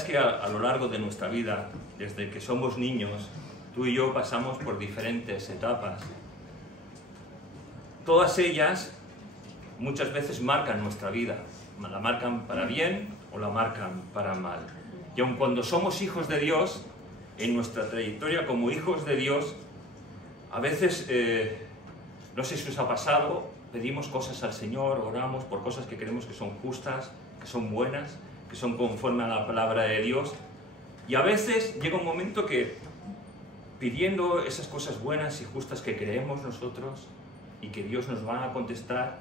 es que a lo largo de nuestra vida, desde que somos niños, tú y yo pasamos por diferentes etapas. Todas ellas muchas veces marcan nuestra vida, la marcan para bien o la marcan para mal. Y aun cuando somos hijos de Dios, en nuestra trayectoria como hijos de Dios, a veces, no sé si os ha pasado, pedimos cosas al Señor, oramos por cosas que creemos que son justas, que son buenas, que son conforme a la palabra de Dios. Y a veces llega un momento que, pidiendo esas cosas buenas y justas que creemos nosotros y que Dios nos va a contestar,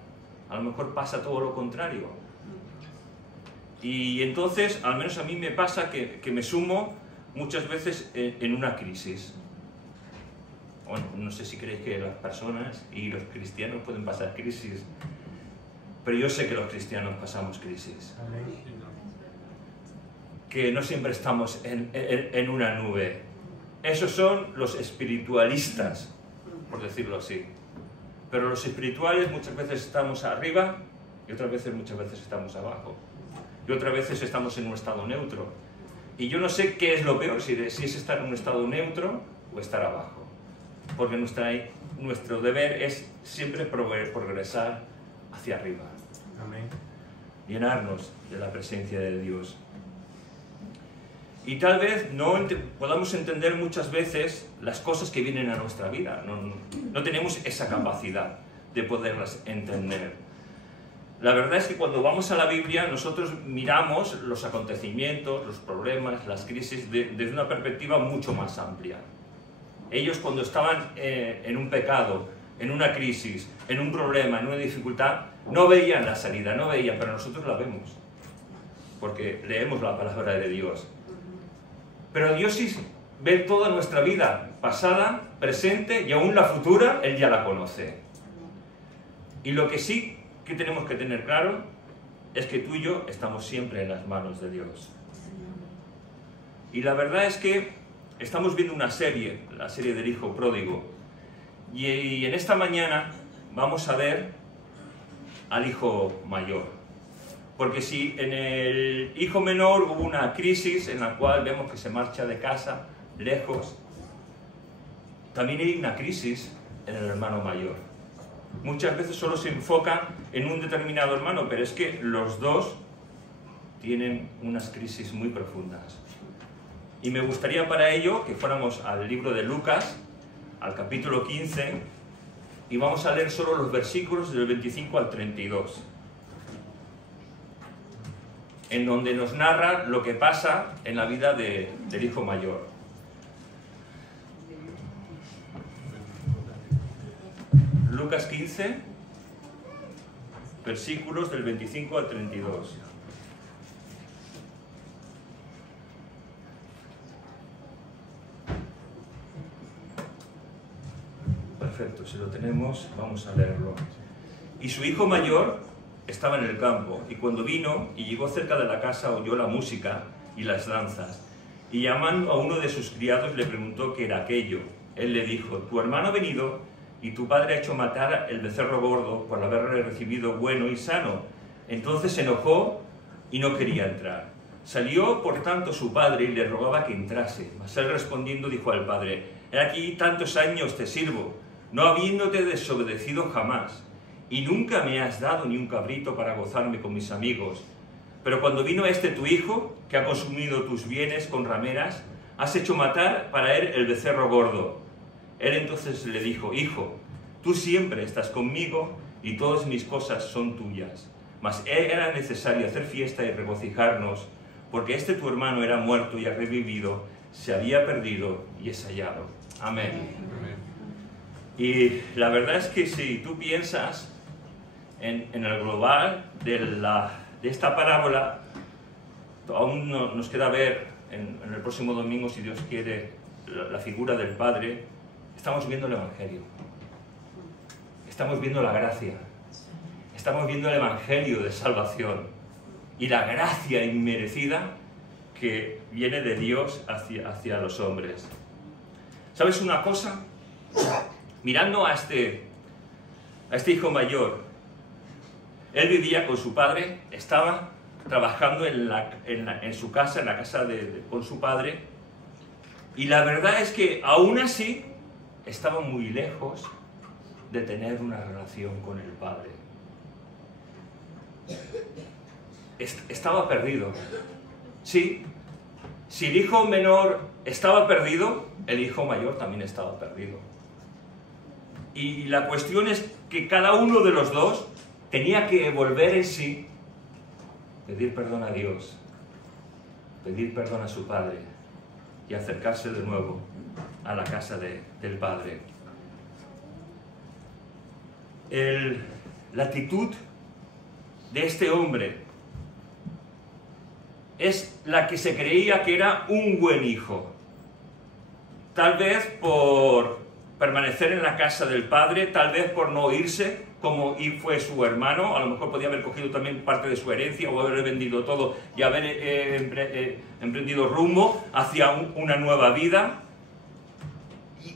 a lo mejor pasa todo lo contrario. Y entonces, al menos a mí me pasa que me sumo muchas veces en una crisis. Bueno, no sé si creéis que las personas y los cristianos pueden pasar crisis, pero yo sé que los cristianos pasamos crisis. Que no siempre estamos en una nube. Esos son los espiritualistas, por decirlo así. Pero los espirituales muchas veces estamos arriba y otras veces muchas veces estamos abajo. Y otras veces estamos en un estado neutro. Y yo no sé qué es lo peor, si es estar en un estado neutro o estar abajo. Porque nuestro deber es siempre progresar hacia arriba. Amén. Llenarnos de la presencia de Dios. Y tal vez no podamos entender muchas veces las cosas que vienen a nuestra vida. No tenemos esa capacidad de poderlas entender. La verdad es que cuando vamos a la Biblia, nosotros miramos los acontecimientos, los problemas, las crisis desde una perspectiva mucho más amplia. Ellos, cuando estaban en un pecado, en una crisis, en un problema, en una dificultad, no veían la salida, no veían, pero nosotros la vemos, porque leemos la palabra de Dios. Pero Dios sí ve toda nuestra vida, pasada, presente y aún la futura, Él ya la conoce. Y lo que sí que tenemos que tener claro es que tú y yo estamos siempre en las manos de Dios. Y la verdad es que estamos viendo una serie, la serie del Hijo Pródigo, y en esta mañana vamos a ver al Hijo Mayor. Porque si en el hijo menor hubo una crisis en la cual vemos que se marcha de casa, lejos, también hay una crisis en el hermano mayor. Muchas veces solo se enfoca en un determinado hermano, pero es que los dos tienen unas crisis muy profundas. Y me gustaría para ello que fuéramos al libro de Lucas, al capítulo 15, y vamos a leer solo los versículos del 25 al 32. En donde nos narra lo que pasa en la vida del hijo mayor. Lucas 15, versículos del 25 al 32. Perfecto, si lo tenemos, vamos a leerlo. Y su hijo mayor estaba en el campo, y cuando vino y llegó cerca de la casa oyó la música y las danzas, y llamando a uno de sus criados le preguntó qué era aquello. Él le dijo: tu hermano ha venido, y tu padre ha hecho matar el becerro gordo por haberle recibido bueno y sano. Entonces se enojó y no quería entrar. Salió por tanto su padre y le rogaba que entrase, mas él respondiendo dijo al padre: he aquí tantos años te sirvo, no habiéndote desobedecido jamás, y nunca me has dado ni un cabrito para gozarme con mis amigos. Pero cuando vino tu hijo, que ha consumido tus bienes con rameras, has hecho matar para él el becerro gordo. Él entonces le dijo: hijo, tú siempre estás conmigo y todas mis cosas son tuyas. Mas era necesario hacer fiesta y regocijarnos, porque tu hermano era muerto y ha revivido, se había perdido y es hallado. Amén. Y la verdad es que si tú piensas en el global de esta parábola, aún nos queda ver en el próximo domingo, si Dios quiere, la figura del Padre. Estamos viendo el Evangelio, estamos viendo la gracia, estamos viendo el Evangelio de salvación y la gracia inmerecida que viene de Dios hacia los hombres. ¿Sabes una cosa? Mirando a este hijo mayor, él vivía con su padre, estaba trabajando en su casa, en la casa con su padre, y la verdad es que aún así estaba muy lejos de tener una relación con el padre. Estaba perdido. Sí, si el hijo menor estaba perdido, el hijo mayor también estaba perdido. Y la cuestión es que cada uno de los dos tenía que volver en sí, pedir perdón a Dios, pedir perdón a su padre y acercarse de nuevo a la casa del padre. La actitud de este hombre es la que se creía que era un buen hijo. Tal vez por permanecer en la casa del padre, tal vez por no irse, como fue su hermano. A lo mejor podía haber cogido también parte de su herencia o haber vendido todo y haber emprendido rumbo hacia una nueva vida.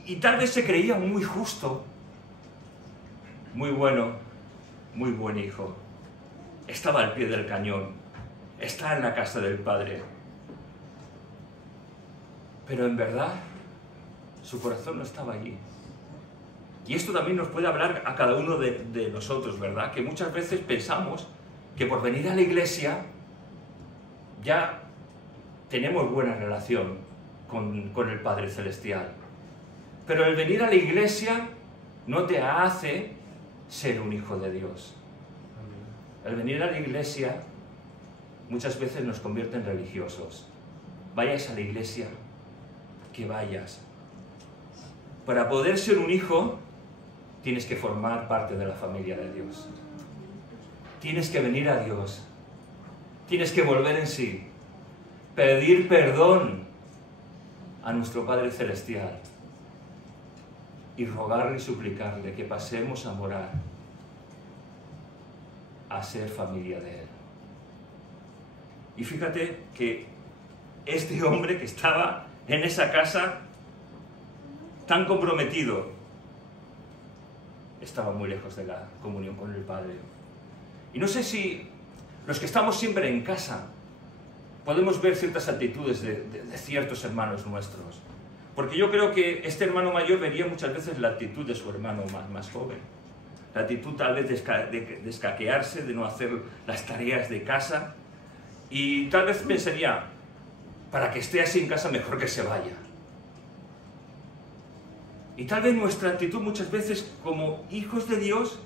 Y tal vez se creía muy justo, muy bueno, muy buen hijo. Estaba al pie del cañón, está en la casa del padre. Pero en verdad, su corazón no estaba allí. Y esto también nos puede hablar a cada uno de nosotros, ¿verdad? Que muchas veces pensamos que por venir a la iglesia ya tenemos buena relación con el Padre Celestial. Pero el venir a la iglesia no te hace ser un hijo de Dios. El venir a la iglesia muchas veces nos convierte en religiosos. Vayas a la iglesia, que vayas. Para poder ser un hijo, tienes que formar parte de la familia de Dios. Tienes que venir a Dios. Tienes que volver en sí. Pedir perdón a nuestro Padre Celestial. Y rogarle y suplicarle que pasemos a morar, a ser familia de Él. Y fíjate que este hombre que estaba en esa casa tan comprometido, estaba muy lejos de la comunión con el Padre. Y no sé si los que estamos siempre en casa podemos ver ciertas actitudes de ciertos hermanos nuestros. Porque yo creo que este hermano mayor vería muchas veces la actitud de su hermano más joven. La actitud tal vez de escaquearse, de no hacer las tareas de casa. Y tal vez pensaría, para que esté así en casa mejor que se vaya. Y tal vez nuestra actitud muchas veces como hijos de Dios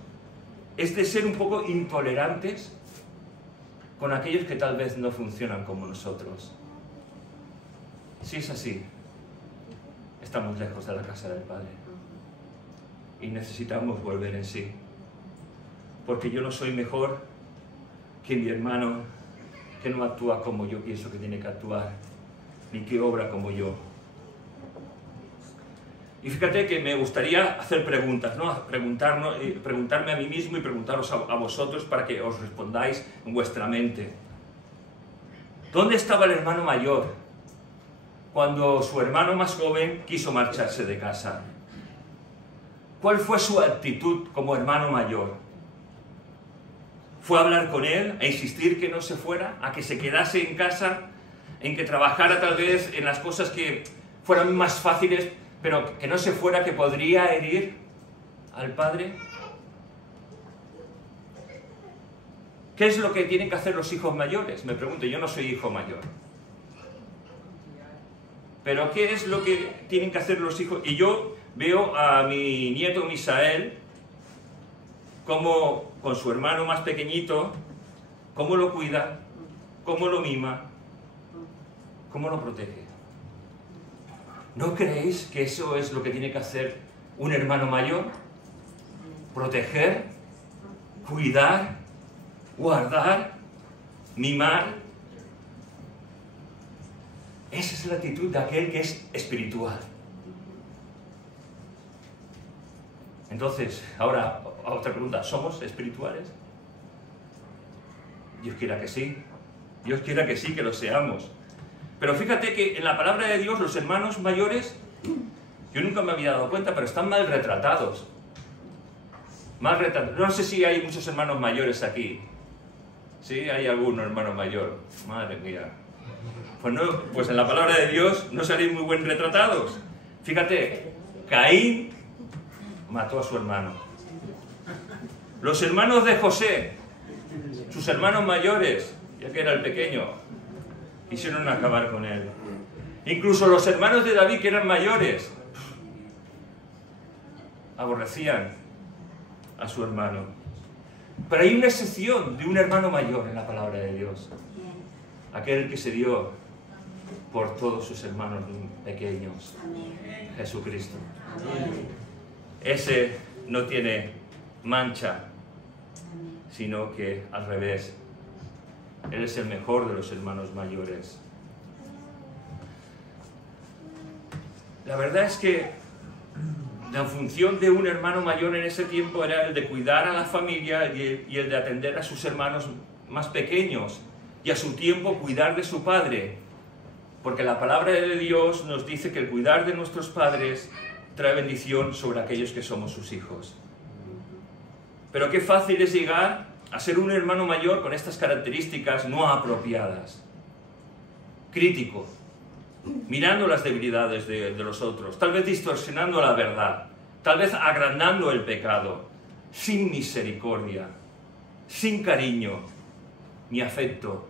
es de ser un poco intolerantes con aquellos que tal vez no funcionan como nosotros. Si es así, estamos lejos de la casa del Padre y necesitamos volver en sí, porque yo no soy mejor que mi hermano que no actúa como yo pienso que tiene que actuar, ni que obra como yo. Y fíjate que me gustaría hacer preguntas, ¿no? Preguntarme a mí mismo y preguntaros a vosotros para que os respondáis en vuestra mente. ¿Dónde estaba el hermano mayor cuando su hermano más joven quiso marcharse de casa? ¿Cuál fue su actitud como hermano mayor? ¿Fue a hablar con él, a insistir que no se fuera, a que se quedase en casa, en que trabajara tal vez en las cosas que fueran más fáciles, pero que no se fuera, que podría herir al padre? ¿Qué es lo que tienen que hacer los hijos mayores? Me pregunto, yo no soy hijo mayor. Pero ¿qué es lo que tienen que hacer los hijos? Y yo veo a mi nieto Misael, como con su hermano más pequeñito, cómo lo cuida, cómo lo mima, cómo lo protege. ¿No creéis que eso es lo que tiene que hacer un hermano mayor? Proteger, cuidar, guardar, mimar. Esa es la actitud de aquel que es espiritual. Entonces, ahora, otra pregunta, ¿somos espirituales? Dios quiera que sí. Dios quiera que sí, que lo seamos. Pero fíjate que en la palabra de Dios los hermanos mayores, yo nunca me había dado cuenta, pero están mal retratados. Mal retratados. No sé si hay muchos hermanos mayores aquí. Sí, hay alguno hermano mayor. Madre mía. Pues, no, pues en la palabra de Dios no salís muy buen retratados. Fíjate, Caín mató a su hermano. Los hermanos de José, sus hermanos mayores, ya que era el pequeño, quisieron acabar con él. Incluso los hermanos de David, que eran mayores, aborrecían a su hermano. Pero hay una excepción de un hermano mayor en la palabra de Dios. Aquel que se dio por todos sus hermanos pequeños. Jesucristo. Ese no tiene mancha, sino que al revés. Él es el mejor de los hermanos mayores. La verdad es que la función de un hermano mayor en ese tiempo era el de cuidar a la familia y el de atender a sus hermanos más pequeños y a su tiempo cuidar de su padre. Porque la palabra de Dios nos dice que el cuidar de nuestros padres trae bendición sobre aquellos que somos sus hijos. Pero qué fácil es llegar a ser un hermano mayor con estas características no apropiadas. Crítico, mirando las debilidades de los otros, tal vez distorsionando la verdad, tal vez agrandando el pecado, sin misericordia, sin cariño ni afecto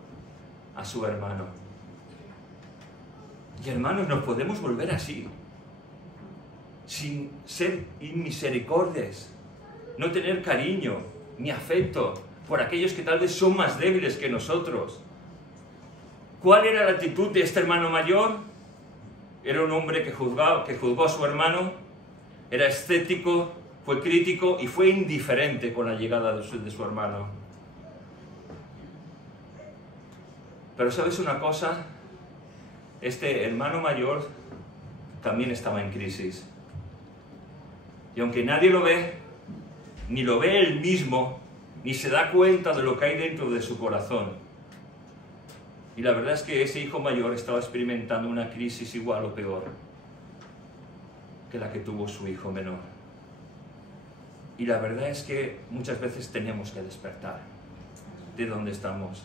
a su hermano. Y hermanos, nos podemos volver así, sin ser inmisericordias, no tener cariño ni afecto por aquellos que tal vez son más débiles que nosotros. ¿Cuál era la actitud de este hermano mayor? Era un hombre que juzgó a su hermano, era escéptico, fue crítico y fue indiferente con la llegada de su hermano. Pero ¿sabes una cosa? Este hermano mayor también estaba en crisis. Y aunque nadie lo ve, ni lo ve él mismo, ni se da cuenta de lo que hay dentro de su corazón. Y la verdad es que ese hijo mayor estaba experimentando una crisis igual o peor que la que tuvo su hijo menor. Y la verdad es que muchas veces tenemos que despertar de donde estamos.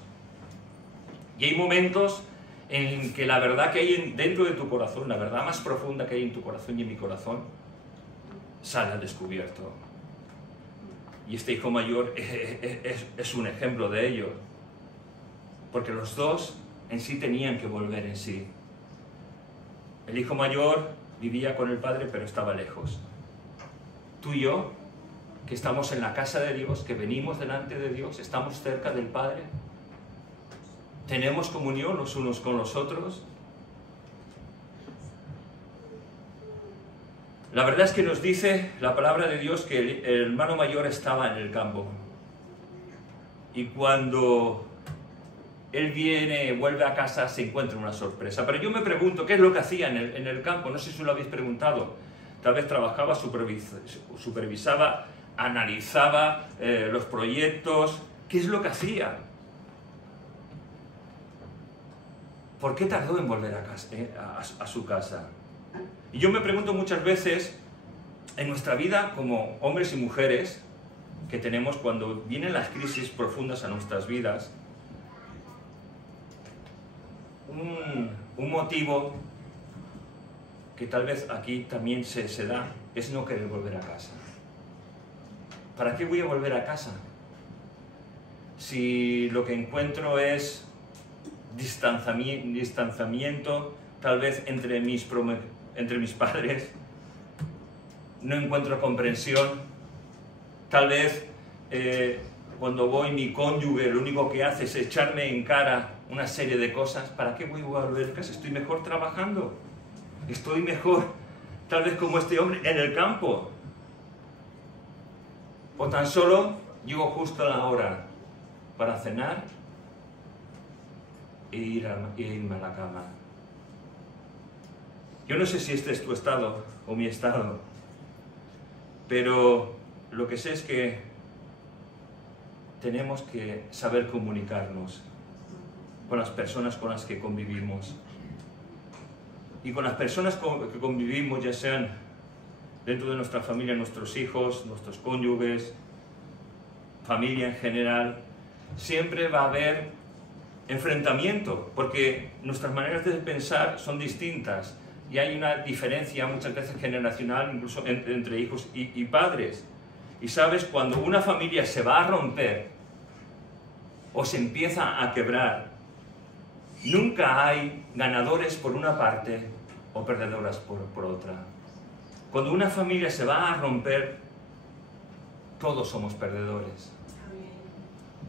Y hay momentos en que la verdad que hay dentro de tu corazón, la verdad más profunda que hay en tu corazón y en mi corazón, sale al descubierto. Y este hijo mayor es un ejemplo de ello. Porque los dos en sí tenían que volver en sí. El hijo mayor vivía con el padre, pero estaba lejos. Tú y yo, que estamos en la casa de Dios, que venimos delante de Dios, estamos cerca del Padre, tenemos comunión los unos con los otros. La verdad es que nos dice la palabra de Dios que el hermano mayor estaba en el campo. Y cuando él vuelve a casa, se encuentra una sorpresa. Pero yo me pregunto, ¿qué es lo que hacía en el campo? No sé si lo habéis preguntado. Tal vez trabajaba, supervisaba, analizaba los proyectos. ¿Qué es lo que hacía? ¿Por qué tardó en volver a su casa? Y yo me pregunto muchas veces, en nuestra vida como hombres y mujeres, que tenemos cuando vienen las crisis profundas a nuestras vidas, un motivo que tal vez aquí también se da, es no querer volver a casa. ¿Para qué voy a volver a casa? Si lo que encuentro es distanciamiento, tal vez entre mis padres, no encuentro comprensión, tal vez cuando voy mi cónyuge lo único que hace es echarme en cara una serie de cosas. ¿Para qué voy a volver a casa? Estoy mejor trabajando, estoy mejor tal vez como este hombre en el campo, o tan solo llego justo a la hora para cenar e irme a la cama. Yo no sé si este es tu estado o mi estado, pero lo que sé es que tenemos que saber comunicarnos con las personas con las que convivimos. Y con las personas que convivimos, ya sean dentro de nuestra familia, nuestros hijos, nuestros cónyuges, familia en general, siempre va a haber enfrentamiento, porque nuestras maneras de pensar son distintas y hay una diferencia muchas veces generacional, incluso entre hijos y padres. Y sabes, cuando una familia se va a romper o se empieza a quebrar, nunca hay ganadores por una parte o perdedoras por otra. Cuando una familia se va a romper, todos somos perdedores.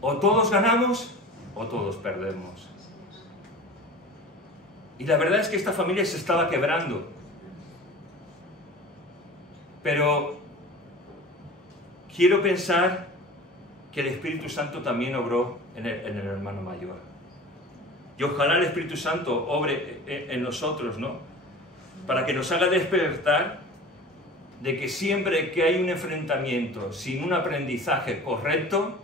O todos ganamos o todos perdemos. Y la verdad es que esta familia se estaba quebrando. Pero quiero pensar que el Espíritu Santo también obró en el hermano mayor. Y ojalá el Espíritu Santo obre en nosotros, ¿no? Para que nos haga despertar de que siempre que hay un enfrentamiento sin un aprendizaje correcto,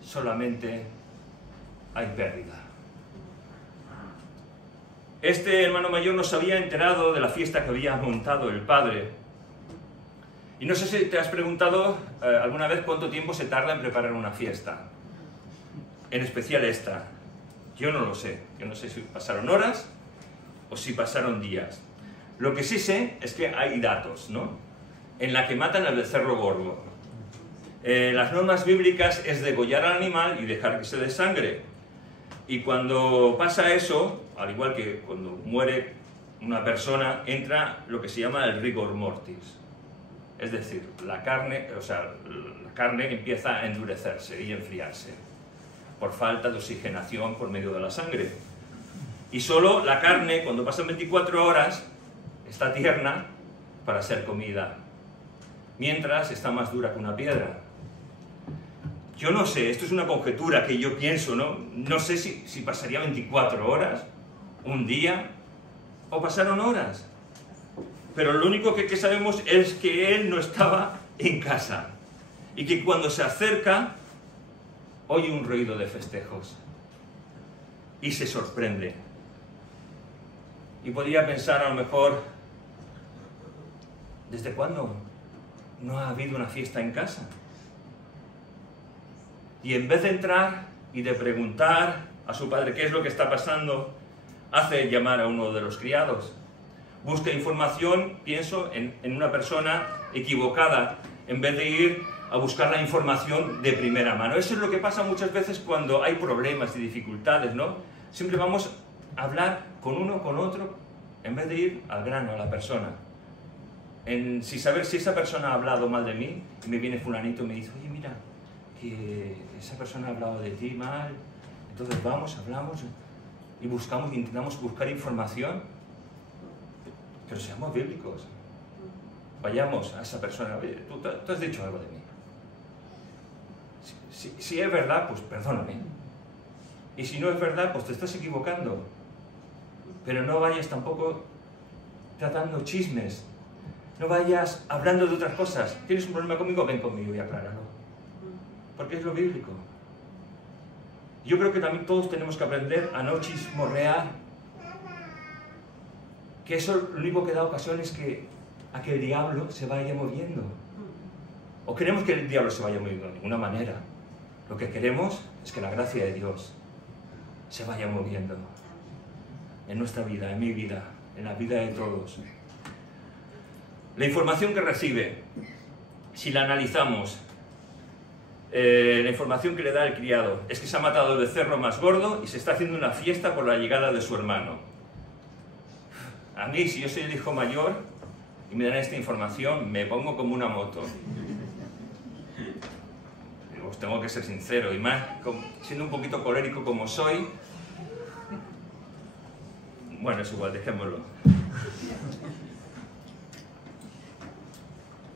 solamente hay pérdida. Este hermano mayor nos había enterado de la fiesta que había montado el padre. Y no sé si te has preguntado alguna vez cuánto tiempo se tarda en preparar una fiesta. En especial esta. Yo no lo sé. Yo no sé si pasaron horas o si pasaron días. Lo que sí sé es que hay datos, ¿no? En la que matan al becerro gordo. Las normas bíblicas es degollar al animal y dejar que se desangre. Y cuando pasa eso, al igual que cuando muere una persona, entra lo que se llama el rigor mortis. Es decir, la carne empieza a endurecerse y enfriarse por falta de oxigenación por medio de la sangre. Y solo la carne, cuando pasan 24 horas, está tierna para ser comida, mientras está más dura que una piedra. Yo no sé, esto es una conjetura que yo pienso, ¿no? No sé si pasaría 24 horas, un día, o pasaron horas. Pero lo único que sabemos es que él no estaba en casa. Y que cuando se acerca, oye un ruido de festejos. Y se sorprende. Y podría pensar a lo mejor, ¿desde cuándo no ha habido una fiesta en casa? Y en vez de entrar y de preguntar a su padre qué es lo que está pasando, hace llamar a uno de los criados. Busca información, pienso, en una persona equivocada, en vez de ir a buscar la información de primera mano. Eso es lo que pasa muchas veces cuando hay problemas y dificultades, ¿no? Siempre vamos a hablar con uno, con otro, en vez de ir al grano, a la persona. Si saber si esa persona ha hablado mal de mí, y me viene fulanito y me dice, oye, mira, que esa persona ha hablado de ti mal, entonces vamos, hablamos y intentamos buscar información, pero seamos bíblicos. Vayamos a esa persona, oye, tú has dicho algo de mí. Si es verdad, pues perdóname. Y si no es verdad, pues te estás equivocando. Pero no vayas tampoco tratando chismes. No vayas hablando de otras cosas. ¿Tienes un problema conmigo? Ven conmigo y acláralo. Porque es lo bíblico. Yo creo que también todos tenemos que aprender a no chismorrear. Que eso lo único que da ocasión es a que el diablo se vaya moviendo. ¿O queremos que el diablo se vaya moviendo? De ninguna manera. Lo que queremos es que la gracia de Dios se vaya moviendo en nuestra vida, en mi vida, en la vida de todos. La información que recibe, si la analizamos, la información que le da el criado es que se ha matado el becerro más gordo y se está haciendo una fiesta por la llegada de su hermano. A mí, si yo soy el hijo mayor y me dan esta información, me pongo como una moto. Pues tengo que ser sincero, y más siendo un poquito colérico como soy. Bueno, es igual, dejémoslo.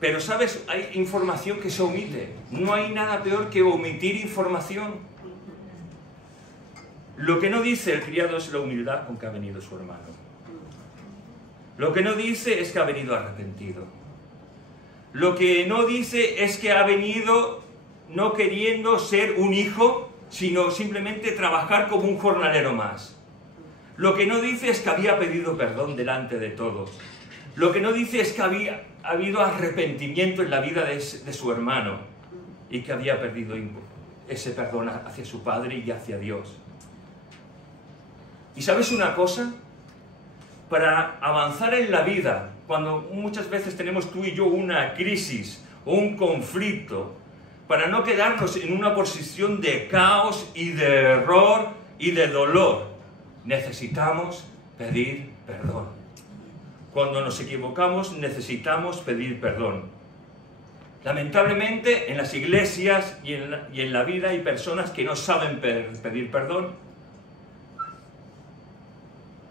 Pero, ¿sabes? Hay información que se omite. No hay nada peor que omitir información. Lo que no dice el criado es la humildad con que ha venido su hermano. Lo que no dice es que ha venido arrepentido. Lo que no dice es que ha venido no queriendo ser un hijo, sino simplemente trabajar como un jornalero más. Lo que no dice es que había pedido perdón delante de todos. Lo que no dice es que había habido arrepentimiento en la vida de su hermano y que había perdido ese perdón hacia su padre y hacia Dios. ¿Y sabes una cosa? Para avanzar en la vida, cuando muchas veces tenemos tú y yo una crisis o un conflicto, para no quedarnos en una posición de caos y de error y de dolor, necesitamos pedir perdón. Cuando nos equivocamos, necesitamos pedir perdón. Lamentablemente, en las iglesias y en la vida hay personas que no saben pedir perdón.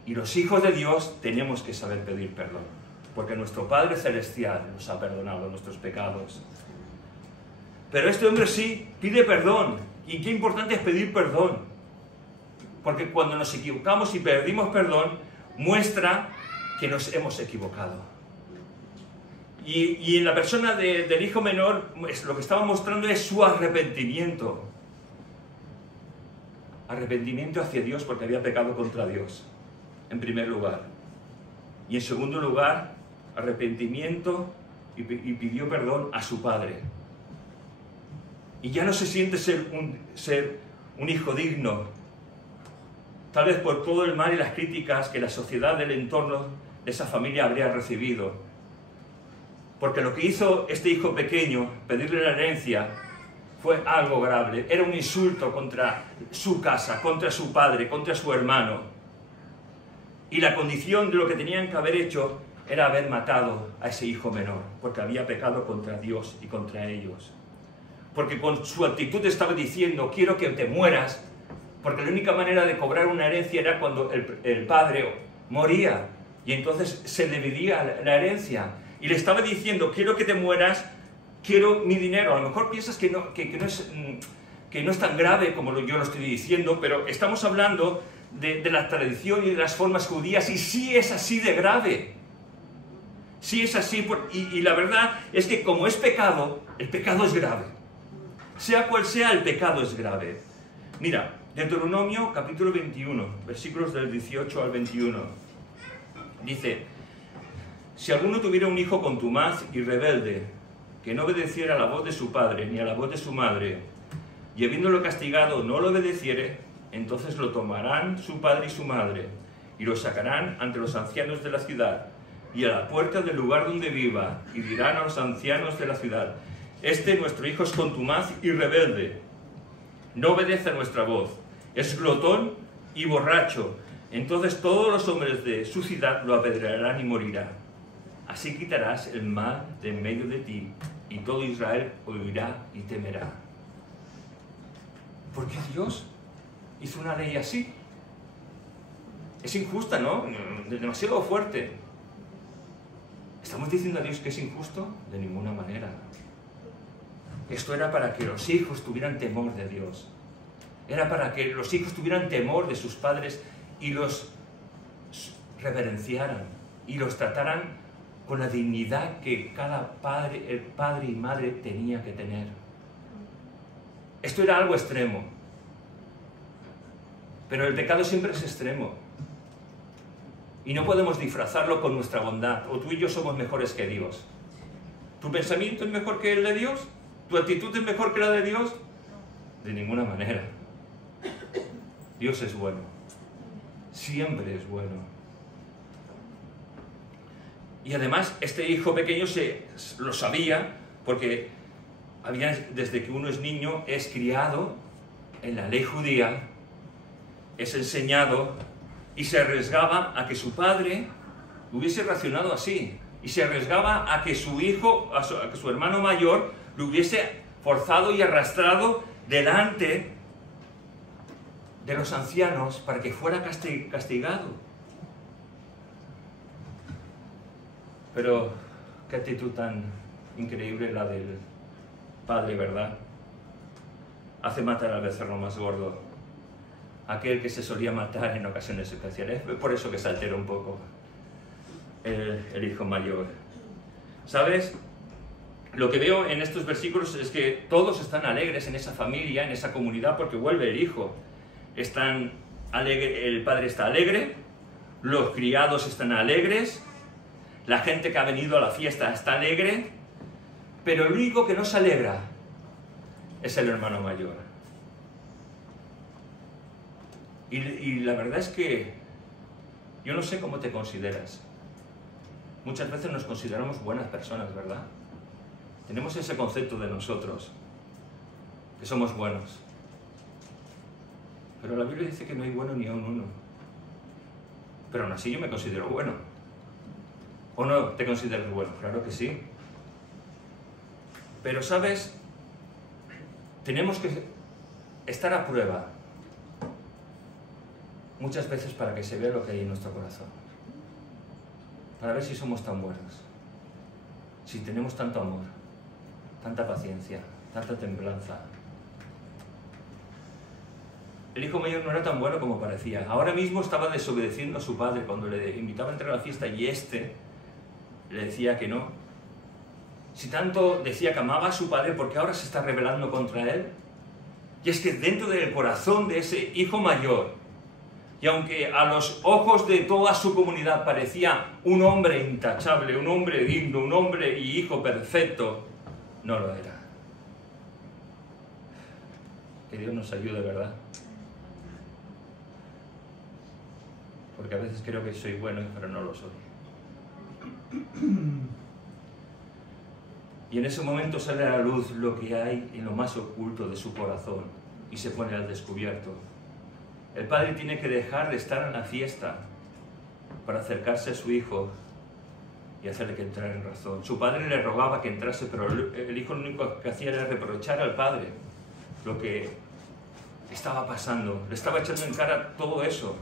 Y los hijos de Dios tenemos que saber pedir perdón, porque nuestro Padre Celestial nos ha perdonado nuestros pecados. Pero este hombre sí pide perdón. Y qué importante es pedir perdón. Porque cuando nos equivocamos y pedimos perdón, muestra que nos hemos equivocado. Y en la persona del hijo menor, lo que estaba mostrando es su arrepentimiento. Arrepentimiento hacia Dios porque había pecado contra Dios, en primer lugar. Y en segundo lugar, arrepentimiento y pidió perdón a su padre. Y ya no se siente ser un hijo digno, tal vez por todo el mal y las críticas que la sociedad del entorno de esa familia habría recibido. Porque lo que hizo este hijo pequeño, pedirle la herencia, fue algo grave. Era un insulto contra su casa, contra su padre, contra su hermano. Y la condición de lo que tenían que haber hecho era haber matado a ese hijo menor, porque había pecado contra Dios y contra ellos. Porque con su actitud estaba diciendo, quiero que te mueras, porque la única manera de cobrar una herencia era cuando el padre moría, y entonces se dividía la herencia. Y le estaba diciendo, quiero que te mueras, quiero mi dinero. A lo mejor piensas que no es tan grave como yo lo estoy diciendo, pero estamos hablando de la tradición y de las formas judías, y sí es así de grave. Sí es así, y la verdad es que como es pecado, el pecado es grave. Sea cual sea, el pecado es grave. Mira, Deuteronomio capítulo 21, versículos del 18 al 21. Dice, si alguno tuviera un hijo contumaz y rebelde, que no obedeciera a la voz de su padre ni a la voz de su madre, y habiéndolo castigado no lo obedeciere, entonces lo tomarán su padre y su madre, y lo sacarán ante los ancianos de la ciudad, y a la puerta del lugar donde viva, y dirán a los ancianos de la ciudad, nuestro hijo es contumaz y rebelde, no obedece a nuestra voz, es glotón y borracho, entonces todos los hombres de su ciudad lo apedrearán y morirá. Así quitarás el mal de en medio de ti, y todo Israel oirá y temerá. ¿Por qué Dios hizo una ley así? Es injusta, ¿no? Demasiado fuerte. ¿Estamos diciendo a Dios que es injusto? De ninguna manera. Esto era para que los hijos tuvieran temor de Dios. Era para que los hijos tuvieran temor de sus padres y los reverenciaran y los trataran con la dignidad que cada padre, el padre y madre tenía que tener. Esto era algo extremo. Pero el pecado siempre es extremo. Y no podemos disfrazarlo con nuestra bondad. O tú y yo somos mejores que Dios. ¿Tu pensamiento es mejor que el de Dios? ¿Tu actitud es mejor que la de Dios? De ninguna manera. Dios es bueno. Siempre es bueno. Y además, este hijo pequeño lo sabía, porque desde que uno es niño, es criado en la ley judía, es enseñado, y se arriesgaba a que su padre hubiese reaccionado así, y se arriesgaba a que su hijo, a que su hermano mayor, lo hubiese forzado y arrastrado delante de los ancianos para que fuera castigado. Pero qué actitud tan increíble la del padre, ¿verdad? Hace matar al becerro más gordo, aquel que se solía matar en ocasiones especiales. Es por eso que se altera un poco el hijo mayor. ¿Sabes? Lo que veo en estos versículos es que todos están alegres en esa familia, en esa comunidad, porque vuelve el hijo. El padre está alegre, los criados están alegres, la gente que ha venido a la fiesta está alegre, pero el único que no se alegra es el hermano mayor. Y la verdad es que yo no sé cómo te consideras. Muchas veces nos consideramos buenas personas, ¿verdad? Tenemos ese concepto de nosotros, que somos buenos. Pero la Biblia dice que no hay bueno ni aun uno. Pero aún así yo me considero bueno. ¿O no te consideras bueno? Claro que sí. Pero, ¿sabes? Tenemos que estar a prueba muchas veces para que se vea lo que hay en nuestro corazón. Para ver si somos tan buenos. Si tenemos tanto amor, tanta paciencia, tanta templanza. El hijo mayor no era tan bueno como parecía. Ahora mismo estaba desobedeciendo a su padre cuando le invitaba a entrar a la fiesta y este le decía que no. Si tanto decía que amaba a su padre, ¿por qué ahora se está rebelando contra él? Y es que dentro del corazón de ese hijo mayor, y aunque a los ojos de toda su comunidad parecía un hombre intachable, un hombre digno, un hombre y hijo perfecto, no lo era. Que Dios nos ayude, ¿verdad? Porque a veces creo que soy bueno, pero no lo soy. Y en ese momento sale a la luz lo que hay en lo más oculto de su corazón y se pone al descubierto. El padre tiene que dejar de estar en la fiesta para acercarse a su hijo y hacerle que entrara en razón. Su padre le rogaba que entrase, pero el hijo lo único que hacía era reprochar al padre lo que estaba pasando. Le estaba echando en cara todo eso.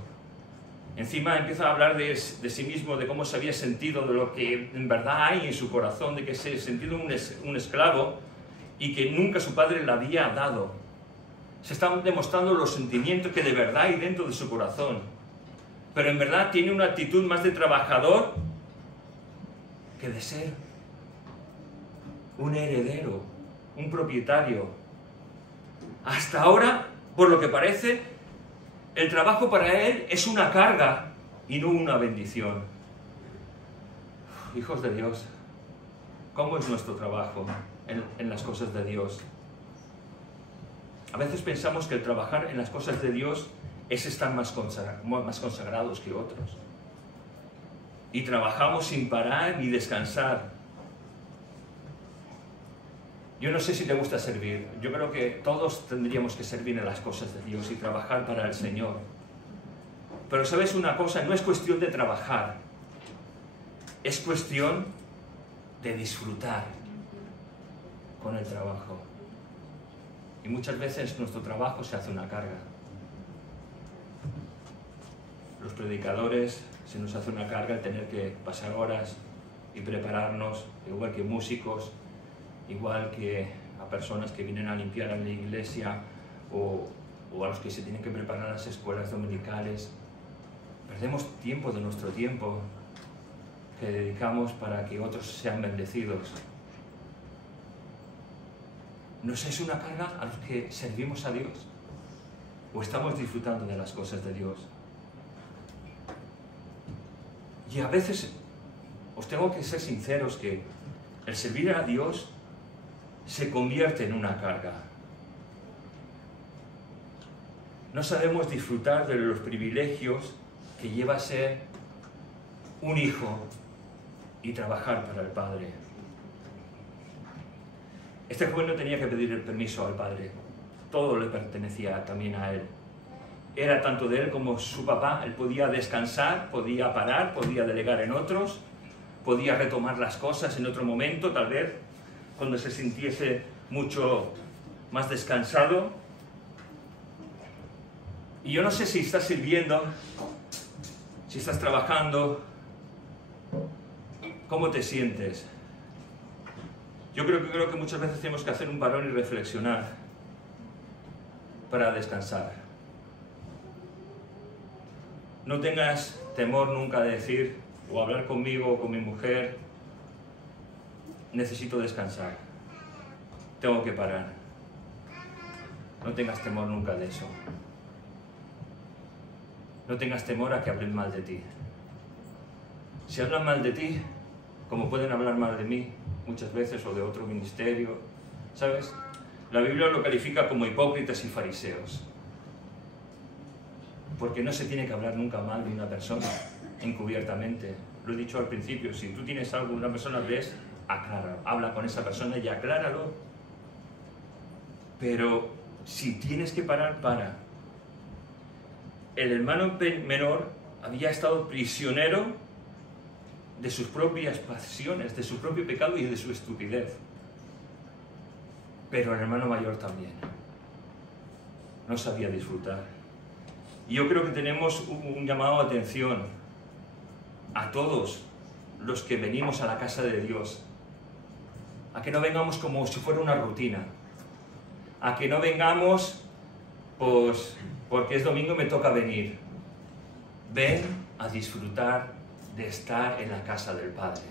Encima empieza a hablar de sí mismo, de cómo se había sentido, de lo que en verdad hay en su corazón, de que se ha sentido un esclavo y que nunca su padre le había dado. Se están demostrando los sentimientos que de verdad hay dentro de su corazón. Pero en verdad tiene una actitud más de trabajador que de ser un heredero, un propietario. Hasta ahora, por lo que parece, el trabajo para él es una carga y no una bendición. Hijos de Dios, ¿cómo es nuestro trabajo en las cosas de Dios? A veces pensamos que el trabajar en las cosas de Dios es estar más consagrados que otros. Y trabajamos sin parar ni descansar. Yo no sé si te gusta servir. Yo creo que todos tendríamos que servir en las cosas de Dios y trabajar para el Señor. Pero ¿sabes una cosa? No es cuestión de trabajar. Es cuestión de disfrutar con el trabajo. Y muchas veces nuestro trabajo se hace una carga. Los predicadores se nos hace una carga el tener que pasar horas y prepararnos, igual que músicos, igual que a personas que vienen a limpiar en la iglesia o a los que se tienen que preparar en las escuelas dominicales. Perdemos tiempo de nuestro tiempo que dedicamos para que otros sean bendecidos. ¿Nos es una carga a los que servimos a Dios? ¿O estamos disfrutando de las cosas de Dios? Y a veces os tengo que ser sinceros que el servir a Dios se convierte en una carga. No sabemos disfrutar de los privilegios que lleva a ser un hijo y trabajar para el Padre. Este joven no tenía que pedir el permiso al Padre. Todo le pertenecía también a él. Era tanto de él como su papá. Él podía descansar, podía parar, podía delegar en otros, podía retomar las cosas en otro momento, tal vez, cuando se sintiese mucho más descansado. Y yo no sé si estás sirviendo, si estás trabajando, ¿cómo te sientes? Yo creo que muchas veces tenemos que hacer un parón y reflexionar para descansar. No tengas temor nunca de decir o hablar conmigo o con mi mujer: necesito descansar, tengo que parar. No tengas temor nunca de eso. No tengas temor a que hablen mal de ti. Si hablan mal de ti, como pueden hablar mal de mí muchas veces o de otro ministerio, ¿sabes? La Biblia lo califica como hipócritas y fariseos. porque no se tiene que hablar nunca mal de una persona encubiertamente. Lo he dicho al principio, si tú tienes algo, una persona ves, aclara, habla con esa persona y acláralo. Pero si tienes que parar, para. El hermano menor había estado prisionero de sus propias pasiones, de su propio pecado y de su estupidez. Pero el hermano mayor también. No sabía disfrutar. Y yo creo que tenemos un llamado de atención a todos los que venimos a la casa de Dios. A que no vengamos como si fuera una rutina. A que no vengamos, pues, porque es domingo y me toca venir. Ven a disfrutar de estar en la casa del Padre.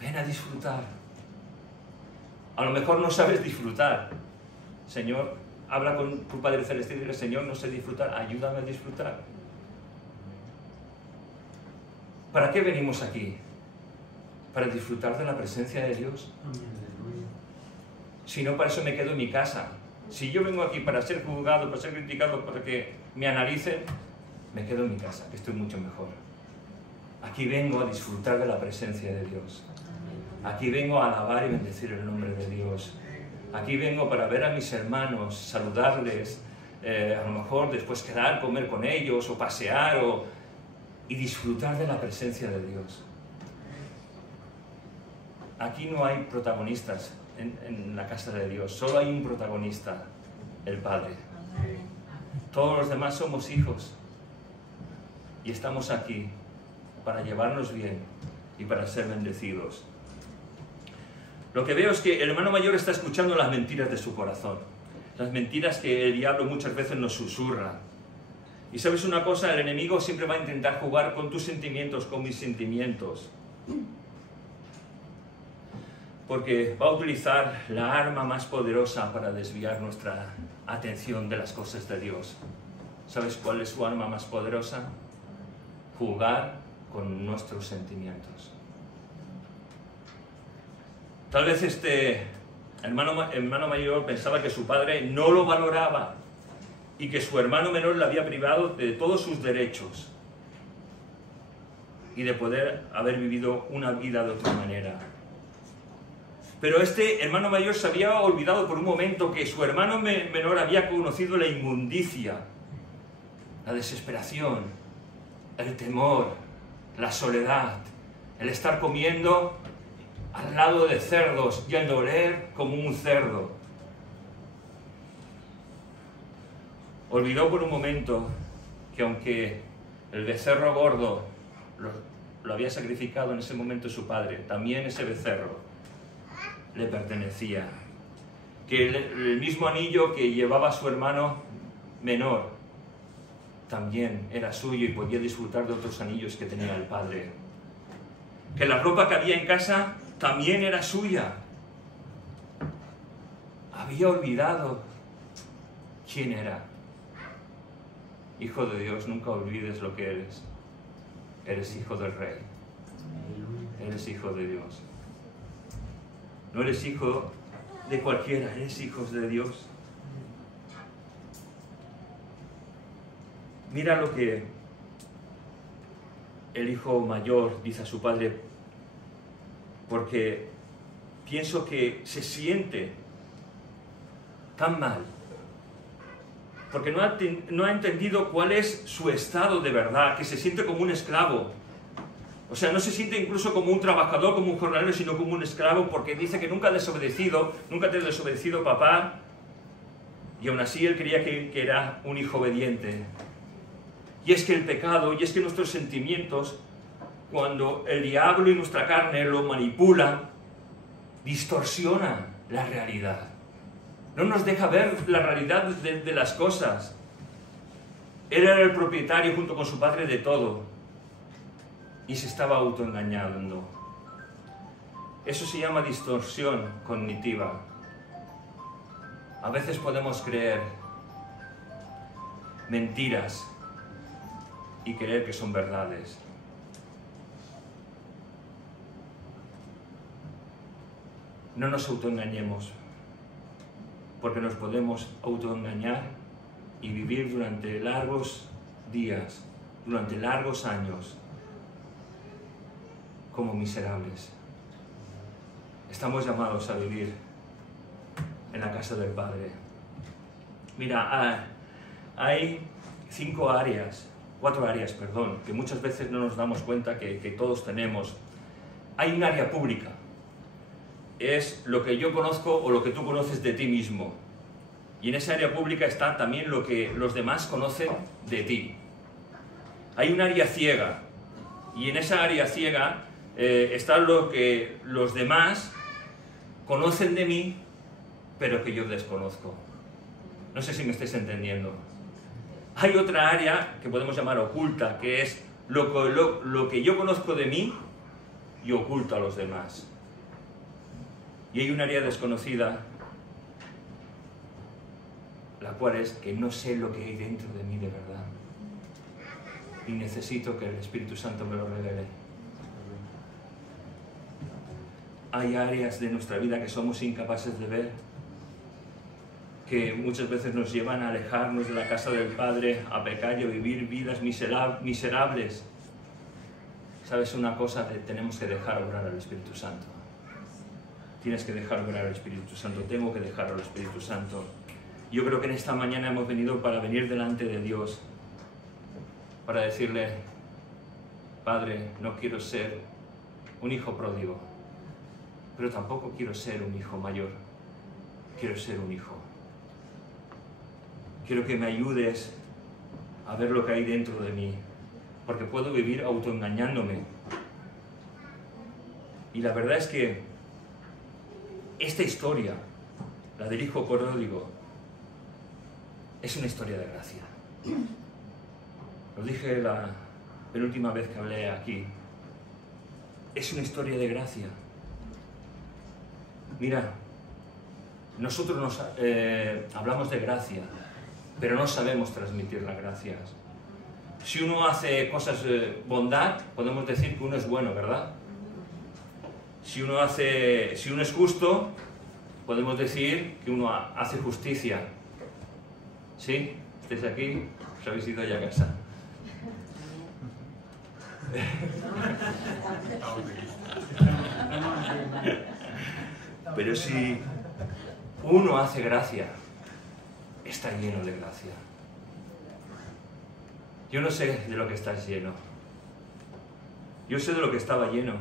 Ven a disfrutar. A lo mejor no sabes disfrutar. Señor, habla con tu Padre Celestial y dile, Señor, no sé disfrutar, ayúdame a disfrutar. ¿Para qué venimos aquí? Para disfrutar de la presencia de Dios. Si no, para eso me quedo en mi casa. Si yo vengo aquí para ser juzgado, para ser criticado, para que me analicen, me quedo en mi casa, que estoy mucho mejor. Aquí vengo a disfrutar de la presencia de Dios. Aquí vengo a alabar y bendecir el nombre de Dios. Aquí vengo para ver a mis hermanos, saludarles, a lo mejor después quedar, comer con ellos, o pasear, y disfrutar de la presencia de Dios. Aquí no hay protagonistas en la casa de Dios, solo hay un protagonista, el Padre. Todos los demás somos hijos y estamos aquí para llevarnos bien y para ser bendecidos. Lo que veo es que el hermano mayor está escuchando las mentiras de su corazón, las mentiras que el diablo muchas veces nos susurra. Y sabes una cosa, el enemigo siempre va a intentar jugar con tus sentimientos, con mis sentimientos. Porque va a utilizar la arma más poderosa para desviar nuestra atención de las cosas de Dios. ¿Sabes cuál es su arma más poderosa? Jugar con nuestros sentimientos. Tal vez este hermano mayor pensaba que su padre no lo valoraba y que su hermano menor le había privado de todos sus derechos y de poder haber vivido una vida de otra manera. Pero este hermano mayor se había olvidado por un momento que su hermano menor había conocido la inmundicia, la desesperación, el temor, la soledad, el estar comiendo al lado de cerdos y el oler como un cerdo. Olvidó por un momento que aunque el becerro gordo lo había sacrificado en ese momento su padre, también ese becerro le pertenecía. Que el mismo anillo que llevaba su hermano menor también era suyo y podía disfrutar de otros anillos que tenía el padre. Que la ropa que había en casa también era suya. Había olvidado quién era. Hijo de Dios, nunca olvides lo que eres. Eres hijo del Rey. Eres hijo de Dios. No eres hijo de cualquiera, eres hijo de Dios. Mira lo que el hijo mayor dice a su padre, porque pienso que se siente tan mal, porque no ha entendido cuál es su estado de verdad, que se siente como un esclavo. O sea, no se siente incluso como un trabajador, como un jornalero, sino como un esclavo, porque dice que nunca ha desobedecido, nunca te ha desobedecido papá, y aún así él creía que era un hijo obediente. Y es que el pecado, y es que nuestros sentimientos, cuando el diablo y nuestra carne lo manipulan, distorsionan la realidad. No nos deja ver la realidad de las cosas. Él era el propietario junto con su padre de todo. Y se estaba autoengañando. Eso se llama distorsión cognitiva. A veces podemos creer mentiras y creer que son verdades. No nos autoengañemos, porque nos podemos autoengañar y vivir durante largos días, durante largos años, como miserables. Estamos llamados a vivir en la casa del Padre. Mira, hay 4 áreas, que muchas veces no nos damos cuenta que todos tenemos. Hay un área pública. Es lo que yo conozco o lo que tú conoces de ti mismo. Y en esa área pública está también lo que los demás conocen de ti. Hay un área ciega. Y en esa área ciega está lo que los demás conocen de mí, pero que yo desconozco. No sé si me estáis entendiendo. Hay otra área que podemos llamar oculta, que es lo que yo conozco de mí y oculto a los demás. Y hay un área desconocida, la cual es que no sé lo que hay dentro de mí de verdad. Y necesito que el Espíritu Santo me lo revele. Hay áreas de nuestra vida que somos incapaces de ver, que muchas veces nos llevan a alejarnos de la casa del Padre, a pecar y a vivir vidas miserables. ¿Sabes una cosa? Tenemos que dejar obrar al Espíritu Santo. Tienes que dejar obrar al Espíritu Santo. Tengo que dejar al Espíritu Santo. Yo creo que en esta mañana hemos venido para venir delante de Dios, para decirle: Padre, no quiero ser un hijo pródigo, pero tampoco quiero ser un hijo mayor. Quiero ser un hijo. Quiero que me ayudes a ver lo que hay dentro de mí, porque puedo vivir autoengañándome. Y la verdad es que esta historia, la del hijo pródigo, es una historia de gracia. Lo dije la penúltima vez que hablé aquí. Es una historia de gracia. Mira, nosotros hablamos de gracia, pero no sabemos transmitir las gracias. Si uno hace cosas de bondad, podemos decir que uno es bueno, ¿verdad? Si uno es justo, podemos decir que uno hace justicia. ¿Sí? ¿Estáis aquí? Os habéis ido ya a casa. Pero si uno hace gracia, está lleno de gracia. Yo no sé de lo que estás lleno. Yo sé de lo que estaba lleno.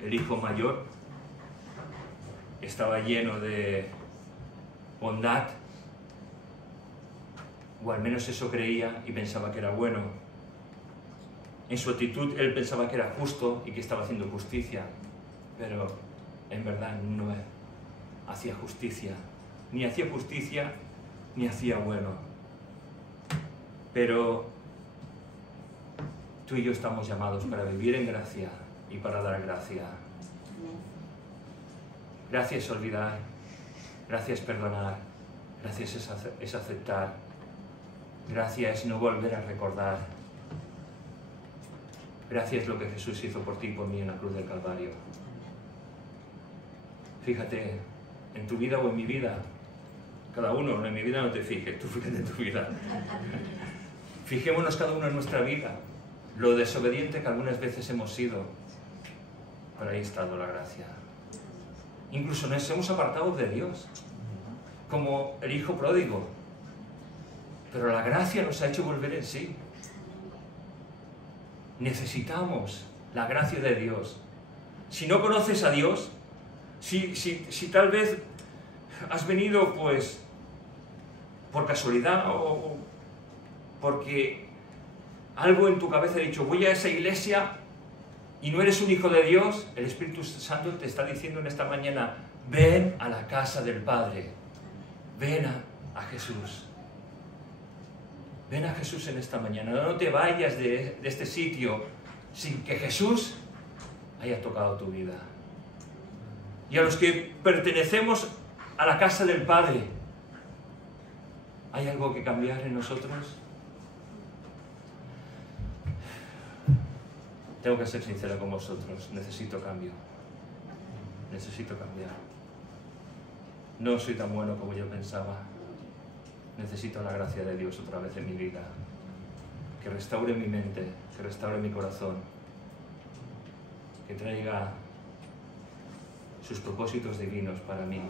El hijo mayor estaba lleno de bondad, o al menos eso creía y pensaba que era bueno. En su actitud él pensaba que era justo y que estaba haciendo justicia, pero en verdad no hacía justicia, ni hacía bueno. Pero tú y yo estamos llamados para vivir en gracia y para dar gracia. Gracia es olvidar, gracia es perdonar, gracia es aceptar, gracia es no volver a recordar. Gracia es lo que Jesús hizo por ti y por mí en la cruz del Calvario. Fíjate, en tu vida o en mi vida, cada uno, en mi vida no te fijes, tú fíjate en tu vida. Fijémonos cada uno en nuestra vida, lo desobediente que algunas veces hemos sido, pero ahí ha estado la gracia. Incluso nos hemos apartado de Dios, como el hijo pródigo, pero la gracia nos ha hecho volver en sí. Necesitamos la gracia de Dios. Si no conoces a Dios, si tal vez has venido pues por casualidad o porque algo en tu cabeza ha dicho voy a esa iglesia y no eres un hijo de Dios, el Espíritu Santo te está diciendo en esta mañana: ven a la casa del Padre, ven a Jesús. Ven a Jesús en esta mañana. No te vayas de este sitio sin que Jesús haya tocado tu vida. Y a los que pertenecemos a la casa del Padre, ¿hay algo que cambiar en nosotros? Tengo que ser sincero con vosotros. Necesito cambio. Necesito cambiar. No soy tan bueno como yo pensaba. Necesito la gracia de Dios otra vez en mi vida. que restaure mi mente, que restaure mi corazón, que traiga sus propósitos divinos para mí.